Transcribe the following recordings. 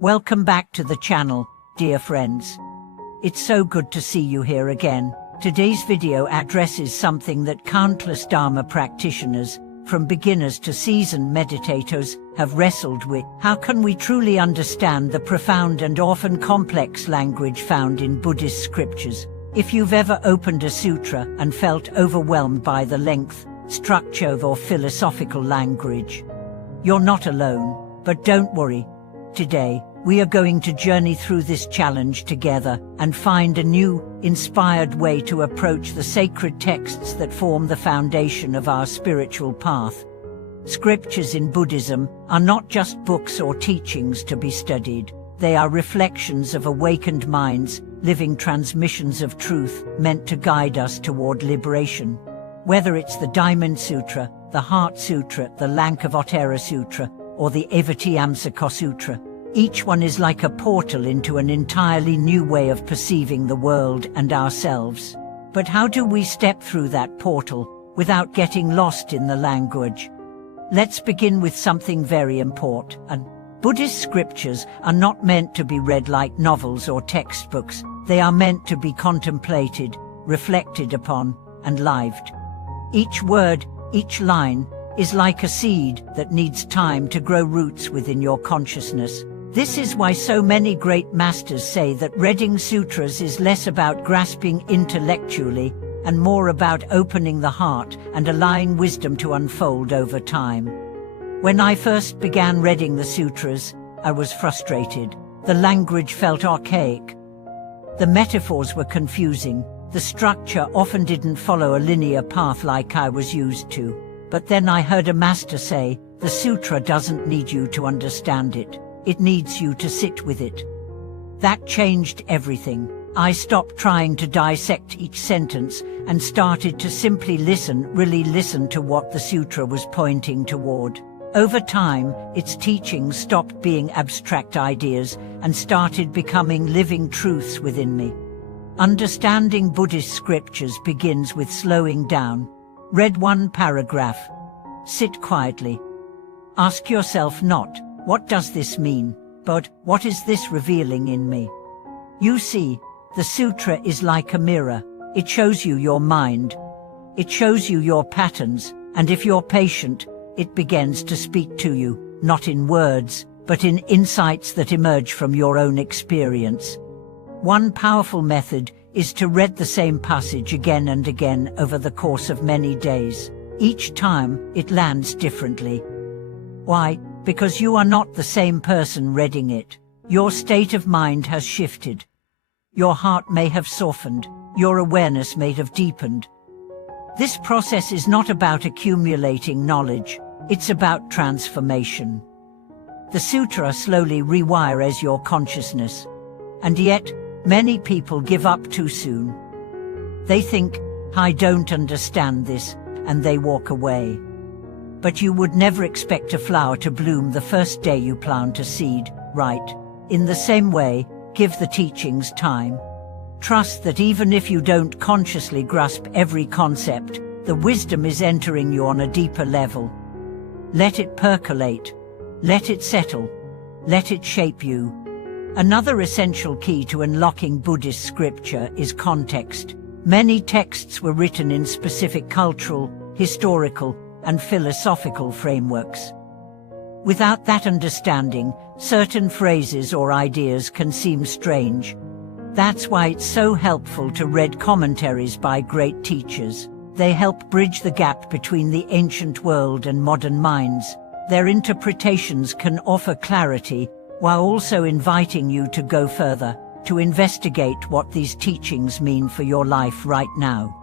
Welcome back to the channel, dear friends. It's so good to see you here again. Today's video addresses something that countless Dharma practitioners, from beginners to seasoned meditators, have wrestled with. How can we truly understand the profound and often complex language found in Buddhist scriptures? If you've ever opened a sutra and felt overwhelmed by the length, structure, or philosophical language, you're not alone. But don't worry. Today, we are going to journey through this challenge together and find a new, inspired way to approach the sacred texts that form the foundation of our spiritual path. Scriptures in Buddhism are not just books or teachings to be studied. They are reflections of awakened minds, living transmissions of truth meant to guide us toward liberation. Whether it's the Diamond Sutra, the Heart Sutra, the Lankavatara Sutra, or the Avatamsaka Sutra, each one is like a portal into an entirely new way of perceiving the world and ourselves. But how do we step through that portal without getting lost in the language? Let's begin with something very important. Buddhist scriptures are not meant to be read like novels or textbooks. They are meant to be contemplated, reflected upon, and lived. Each word, each line, is like a seed that needs time to grow roots within your consciousness. This is why so many great masters say that reading sutras is less about grasping intellectually and more about opening the heart and allowing wisdom to unfold over time. When I first began reading the sutras, I was frustrated. The language felt archaic. The metaphors were confusing. The structure often didn't follow a linear path like I was used to. But then I heard a master say, the sutra doesn't need you to understand it. It needs you to sit with it. That changed everything. I stopped trying to dissect each sentence and started to simply listen, really listen to what the sutra was pointing toward. Over time, its teachings stopped being abstract ideas and started becoming living truths within me. Understanding Buddhist scriptures begins with slowing down. Read one paragraph. Sit quietly. Ask yourself not, what does this mean, but what is this revealing in me? You see, the sutra is like a mirror. It shows you your mind. It shows you your patterns, and if you're patient, it begins to speak to you, not in words, but in insights that emerge from your own experience. One powerful method is to read the same passage again and again over the course of many days. Each time, it lands differently. Why? Because you are not the same person reading it. Your state of mind has shifted. Your heart may have softened. Your awareness may have deepened. This process is not about accumulating knowledge. It's about transformation. The sutra slowly rewires your consciousness. And yet, many people give up too soon. They think, I don't understand this, and they walk away. But you would never expect a flower to bloom the first day you plant a seed, right? In the same way, give the teachings time. Trust that even if you don't consciously grasp every concept, the wisdom is entering you on a deeper level. Let it percolate. Let it settle. Let it shape you. Another essential key to unlocking Buddhist scripture is context. Many texts were written in specific cultural, historical, and philosophical frameworks. Without that understanding, certain phrases or ideas can seem strange. That's why it's so helpful to read commentaries by great teachers. They help bridge the gap between the ancient world and modern minds. Their interpretations can offer clarity, while also inviting you to go further, to investigate what these teachings mean for your life right now.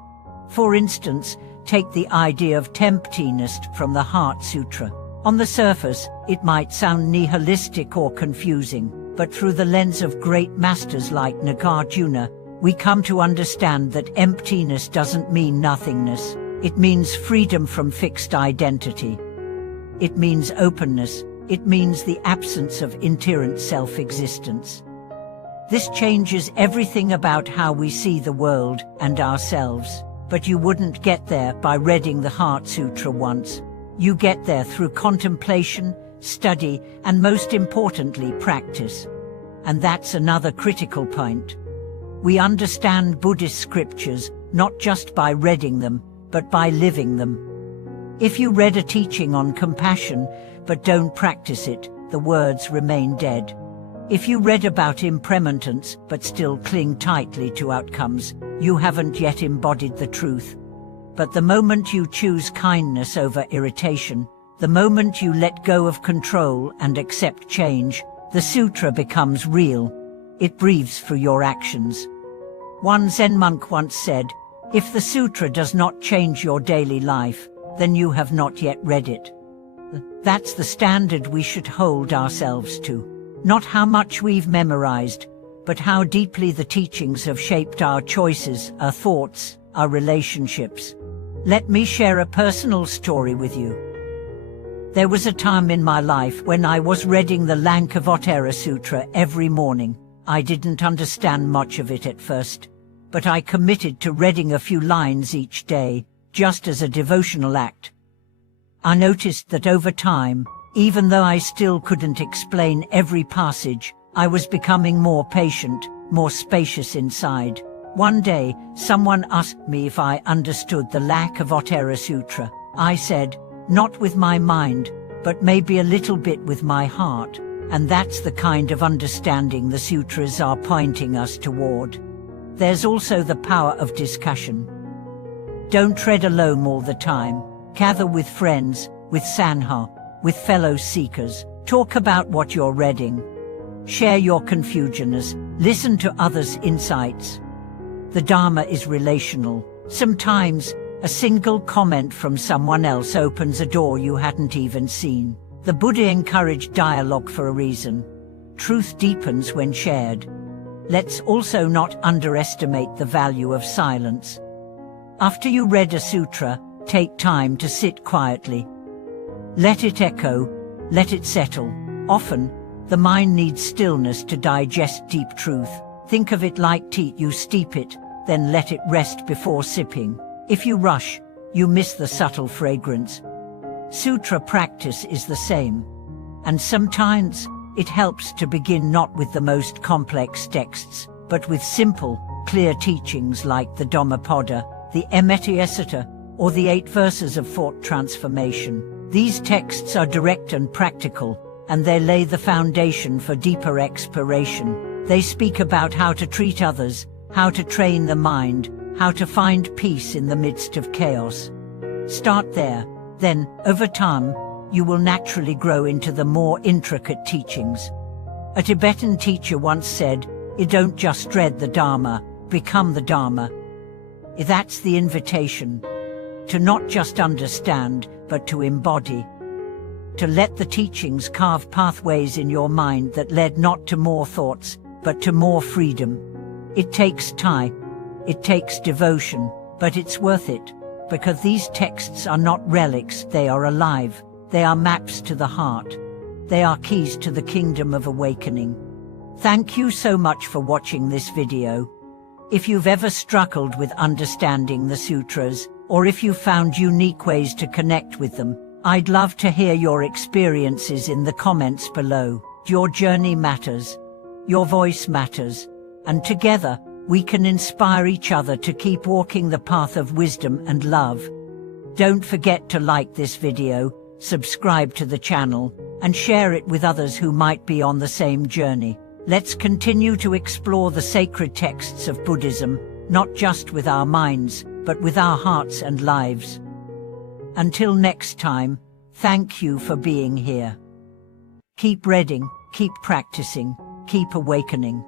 For instance, take the idea of emptiness from the Heart Sutra. On the surface, it might sound nihilistic or confusing, but through the lens of great masters like Nagarjuna, we come to understand that emptiness doesn't mean nothingness. It means freedom from fixed identity. It means openness. It means the absence of inherent self-existence. This changes everything about how we see the world and ourselves. But you wouldn't get there by reading the Heart Sutra once. You get there through contemplation, study, and most importantly, practice. And that's another critical point. We understand Buddhist scriptures not just by reading them, but by living them. If you read a teaching on compassion but don't practice it, the words remain dead. If you read about impermanence but still cling tightly to outcomes, you haven't yet embodied the truth. But the moment you choose kindness over irritation, the moment you let go of control and accept change, the sutra becomes real. It breathes through your actions. One Zen monk once said, "If the sutra does not change your daily life, then you have not yet read it." That's the standard we should hold ourselves to. Not how much we've memorized, but how deeply the teachings have shaped our choices, our thoughts, our relationships. Let me share a personal story with you. There was a time in my life when I was reading the Lankavatara Sutra every morning. I didn't understand much of it at first, but I committed to reading a few lines each day, just as a devotional act. I noticed that over time, even though I still couldn't explain every passage, I was becoming more patient, more spacious inside. One day, someone asked me if I understood the Lankavatara Sutra. I said, "Not with my mind, but maybe a little bit with my heart." And that's the kind of understanding the sutras are pointing us toward. There's also the power of discussion. Don't tread alone all the time. Gather with friends, with sangha, with fellow seekers. Talk about what you're reading. Share your confusions. Listen to others' insights. The Dharma is relational. Sometimes, a single comment from someone else opens a door you hadn't even seen. The Buddha encouraged dialogue for a reason. Truth deepens when shared. Let's also not underestimate the value of silence. After you read a sutra, take time to sit quietly. Let it echo, let it settle. Often, the mind needs stillness to digest deep truth. Think of it like tea. You steep it, then let it rest before sipping. If you rush, you miss the subtle fragrance. Sutra practice is the same. And sometimes, it helps to begin not with the most complex texts, but with simple, clear teachings like the Dhammapada, the Amittayasutta, or the 8 verses of thought transformation. These texts are direct and practical, and they lay the foundation for deeper exploration. They speak about how to treat others, how to train the mind, how to find peace in the midst of chaos. Start there, then, over time, you will naturally grow into the more intricate teachings. A Tibetan teacher once said, "You don't just read the Dharma, become the Dharma." That's the invitation. To not just understand, but to embody. To let the teachings carve pathways in your mind that led not to more thoughts, but to more freedom. It takes time, it takes devotion, but it's worth it, because these texts are not relics, they are alive, they are maps to the heart. They are keys to the kingdom of awakening. Thank you so much for watching this video. If you've ever struggled with understanding the sutras, or if you found unique ways to connect with them, I'd love to hear your experiences in the comments below. Your journey matters. Your voice matters. And together, we can inspire each other to keep walking the path of wisdom and love. Don't forget to like this video, subscribe to the channel, and share it with others who might be on the same journey. Let's continue to explore the sacred texts of Buddhism, not just with our minds, but with our hearts and lives. Until next time, thank you for being here. Keep reading, keep practicing, keep awakening.